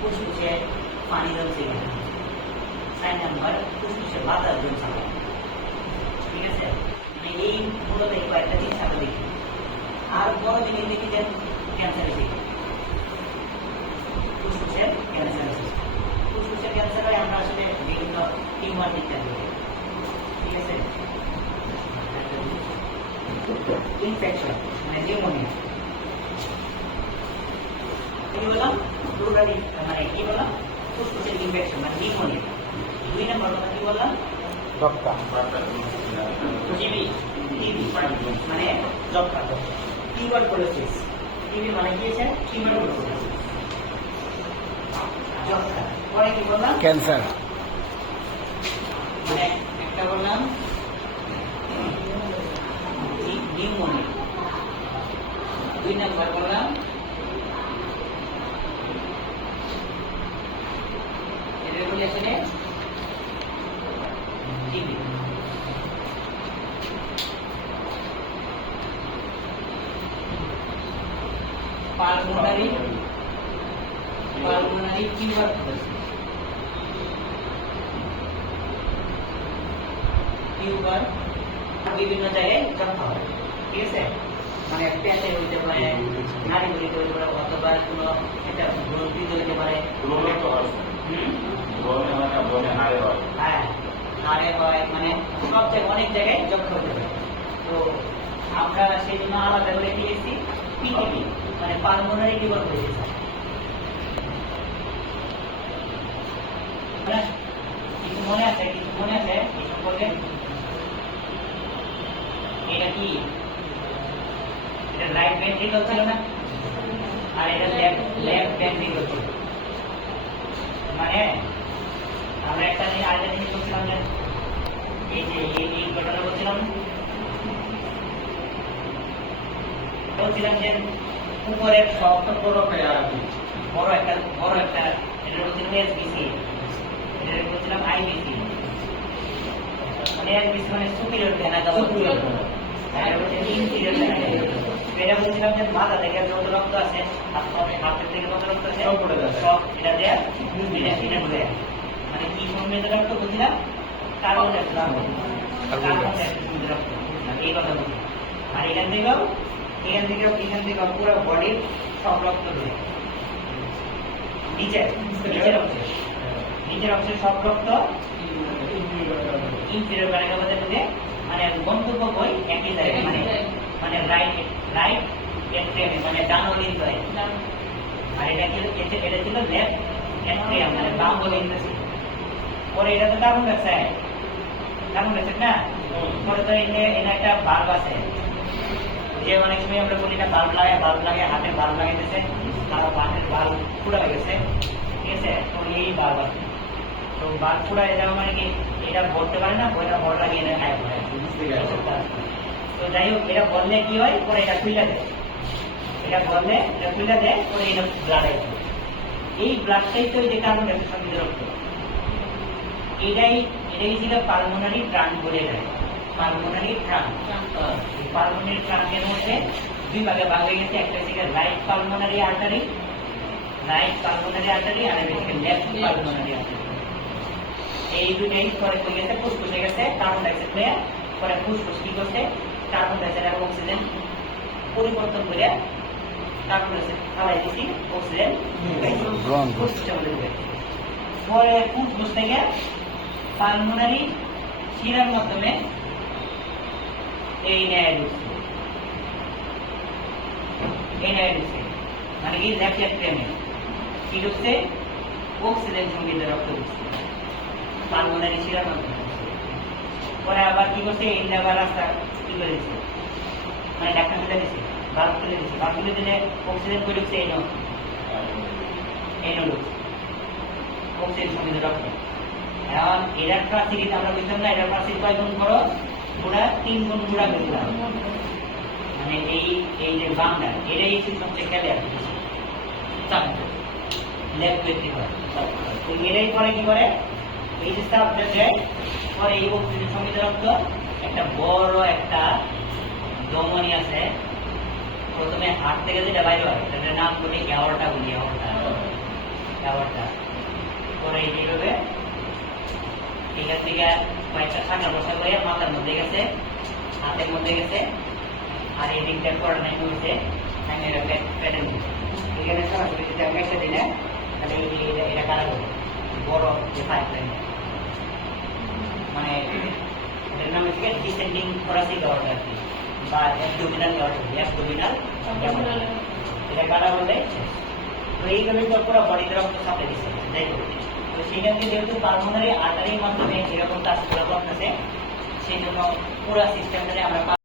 ফুসফুসে পানি জমছে কিনা চার নম্বর ফুসফুসে বাতাস জমছে কিনা। ঠিক আছে মানে এই মূলত এই কয়েকটা জিনিস আমরা দেখি আর বড় জিনিস দেখি যে ক্যান্সার এসে ফুসফুসের ক্যান্সার আছে ফুসফুসের ক্যান্সার হয় আমরা আসলে বিভিন্ন টিউমার ইত্যাদি বলি। ঠিক আছে ইনফেকশন মানে নিউমোনিয়া কি বললাম মানে কি বললাম ফুসফুসের ইনফেকশন মানে নিউমোনিয়া দুই নম্বর কথা কি বললাম রক্তা টিবি টিবি মানে টিবি মানে কি আছে? টিউবারকুলোসিস যক্ষা। পরে কি বললাম ক্যান্সার। মানে একটা বললাম নিউমোনিয়া দুই নম্বর বললাম এটা বলি আসলে TB pulmonary pulmonary tuberculosis tuber বিভিন্ন জায়গায় যক্ষা হয় ঠিক আছে মানে পেটে হইতে পারে নারী হইতে হইতে পারে অথবা কোনো একটা গ্রন্থিতে হইতে পারে হুম? হ্যাঁ নারে হয় মানে সব জায়গায়, অনেক জায়গায় যক্ষা পারে তো আমরা সেই জন্য আলাদা করে দিয়েছি পিটিপি মানে পালমোনারি টিউবার হয়েছে কিছু মনে আছে? কিছু মনে আছে? এই সম্পর্কে এটা কি? এটা রাইট ভেন্ট্রিকল ছিল না? আর এটা লেফট লেফট ভেন্ট্রিকল ছিল। মানে আমরা একটা জিনিস আরেকটা জিনিস বলছিলাম যে এই যে এই এই ঘটনা বলছিলাম বলছিলাম যে উপরের শক্ত বড় বড় একটা বড় একটা এটা বলছিলাম এসবিসি এটা বলছিলাম আইবিসি মানে এসবিসি মানে সুপিরিয়র। হ্যাঁ বলছে ইনফিরিয়র ভেনা এটা বলছিলাম যে মাথা থেকে যত রক্ত আছে হাত থেকে যত রক্ত আছে সব পড়ে যাচ্ছে। সব এটা দেয়া এটা এটা ঢুকে যায়। মানে কি সমৃদ্ধ রক্ত বলছিলাম কার্বন মানে এই কথা বলছি। আর এখান থেকেও এখান থেকেও এখান থেকেও পুরো বডির সব রক্ত ঢুকে নিচে নিচের অংশে। নিচের অংশে সব রক্ত ইনফিরিয়র ভেনার মধ্যে ঢুকে মানে গন্তব্য বই একই জায়গায় মানে মানে রাইট রাইট এট্রিয়ামে মানে ডান অলিন হয় আর এটা ছিল এটা ছিল লেফট এট্রিয়াম মানে বাম অলিন পরে এটা তো কার্বন ডাইঅক্সাইড কার্বন ডাইঅক্সাইড না? পরে তো এখানে একটা বাল্ব আছে। যে অনেক সময় আমরা বলি না বাল্ব লাগে বাল্ব লাগে হাতে বাল্ব লাগাইতেছে। কারও হাতের বাল্ব হয়ে গেছে। ঠিক আছে? তো এই বাল্ব আছে। তো বাল্ব হয়ে যাওয়া মানে কি? এটা ভরতে পারে না বইটা ভর লাগিয়ে এটা হয়ে যায়। তো যাই হোক এটা বললে কি হয়? পরে এটা খুলে দেয়। এটা বললে এটা খুলে দেয় পরে এটা ব্লাড এই ব্লাডটাই তো যে কার্বন ডাইঅক্সাইড রক্ত এটাই এটাই ছিল পালমোনারি ট্রাঙ্ক বলে যায়। Pulmonary trunk. পালমোনারি ট্রাঙ্কের মধ্যে দুই ভাগে ভাগ হয়ে গেছে। একটা ছিল right pulmonary artery right pulmonary artery আর একটা ছিল লেফট পালমোনারি আর্টারি এই দুটাই পরে হয়ে গেছে ফুসফুসে গেছে কার্বন ডাইঅক্সাইড হয়ে পরে ফুসফুস কি করছে? কার্বন ডাইঅক্সাইড আর অক্সিজেন পরিবর্তন করে কার্বন ডাইঅক্সাইড দিছি অক্সিজেন। ফুসফুসের মধ্যে পরে ফুসফুস থেকে পালমোনারি শিরার মাধ্যমে এই ন্যায় ঢুকছে এই ন্যায় ঢুকছে মানে কি লেফট এক্সট্রিমে কি ঢুকছে অক্সিজেন সমৃদ্ধ রক্ত ঢুকছে পালমোনারি শিরার মাধ্যমে পরে আবার কি করছে? এই আবার রাস্তা কি করে দিচ্ছে মানে ডাক্তার তুলে দিচ্ছে বাল্ব তুলে দিচ্ছে বাল্ব তুলে দিলে অক্সিজেন করে ঢুকছে এই নো এই নো ঢুকছে অক্সিজেন সমৃদ্ধ রক্ত এখন এটার প্রাচীরিত আমরা বুঝলাম না এটার প্রাচীর কয় গুণ করো পুরা তিন গুণ গুড়া করলাম মানে এই এই যে বাংলা এটাই হচ্ছে সবচেয়ে খেলে ব্যক্তি করে? পরে কি করে? এই যে সাবজেক্টে, পরে এই অক্সিজেন সমৃদ্ধ একটা বড় একটা ধমনী আছে। প্রথমে হাত থেকে যেটা বাইরে হয় সেটার নাম বলি এওয়ার্টা বলি এওয়ার্টা টাওয়ারটা পরে এই এইভাবে এখান থেকে কয়েকটা শাখা বসা করে মাথার মধ্যে গেছে হাতের মধ্যে গেছে আর এই দিকটা করে নাই হয়েছে আমি এখানে সরাসরি যদি আমি একটা দিলে তাহলে এটা- এটা কারা করবে বড় যে পাইপ লাইন মানে এটার নাম হচ্ছে ডিসেন্ডিং আর কি। বা অ্যাবডোমিনাল অর্ডার অ্যাবডোমিনাল এটা কারা বলে তো এইভাবে পুরো বডিতে রক্ত সাপ্লাই দিচ্ছে যাই হোক তো সেখানে যেহেতু পালমোনারি আর্টারির মাধ্যমে এরকম করা করতেছে সেই জন্য পুরো সিস্টেমটাকে আমরা